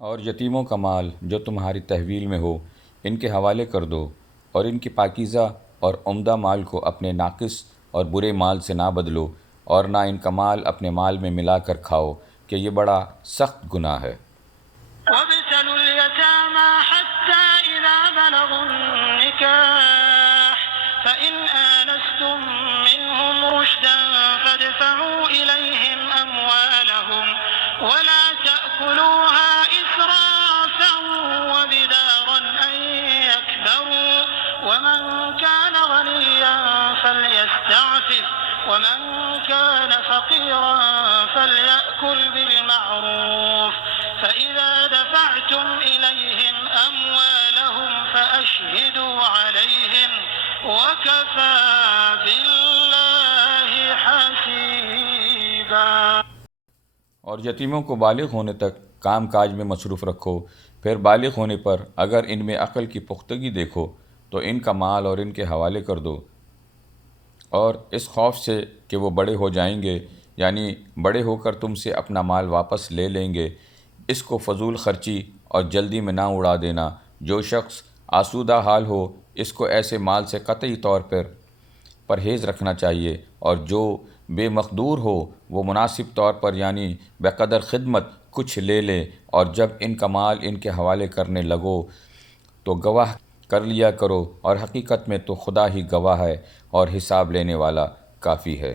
اور یتیموں کا مال جو تمہاری تحویل میں ہو ان کے حوالے کر دو، اور ان کی پاکیزہ اور عمدہ مال کو اپنے ناقص اور برے مال سے نہ بدلو، اور نہ ان کا مال اپنے مال میں ملا کر کھاؤ کہ یہ بڑا سخت گناہ ہے۔ وابتلوا اليتامى حتى إذا بلغوا النكاح فإن آنستم منهم رشدا فادفعوا إليهم أموالهم ولا تأكلوها إسرافا وبدارا أن يكبروا ومن كان غنيا فليستعفف ومن كان فقيرا فليأكل بالمعروف فإذا دفعتم إليهم أموالهم فأشهدوا عليهم وكفى بالله حسيبا۔ اور یتیموں کو بالغ ہونے تک کام کاج میں مصروف رکھو، پھر بالغ ہونے پر اگر ان میں عقل کی پختگی دیکھو تو ان کا مال اور ان کے حوالے کر دو، اور اس خوف سے کہ وہ بڑے ہو جائیں گے، یعنی بڑے ہو کر تم سے اپنا مال واپس لے لیں گے، اس کو فضول خرچی اور جلدی میں نہ اڑا دینا۔ جو شخص آسودہ حال ہو اس کو ایسے مال سے قطعی طور پر پرہیز رکھنا چاہیے، اور جو بے مقدور ہو وہ مناسب طور پر یعنی بقدر خدمت کچھ لے لے، اور جب ان کا مال ان کے حوالے کرنے لگو تو گواہ کر لیا کرو، اور حقیقت میں تو خدا ہی گواہ ہے اور حساب لینے والا کافی ہے۔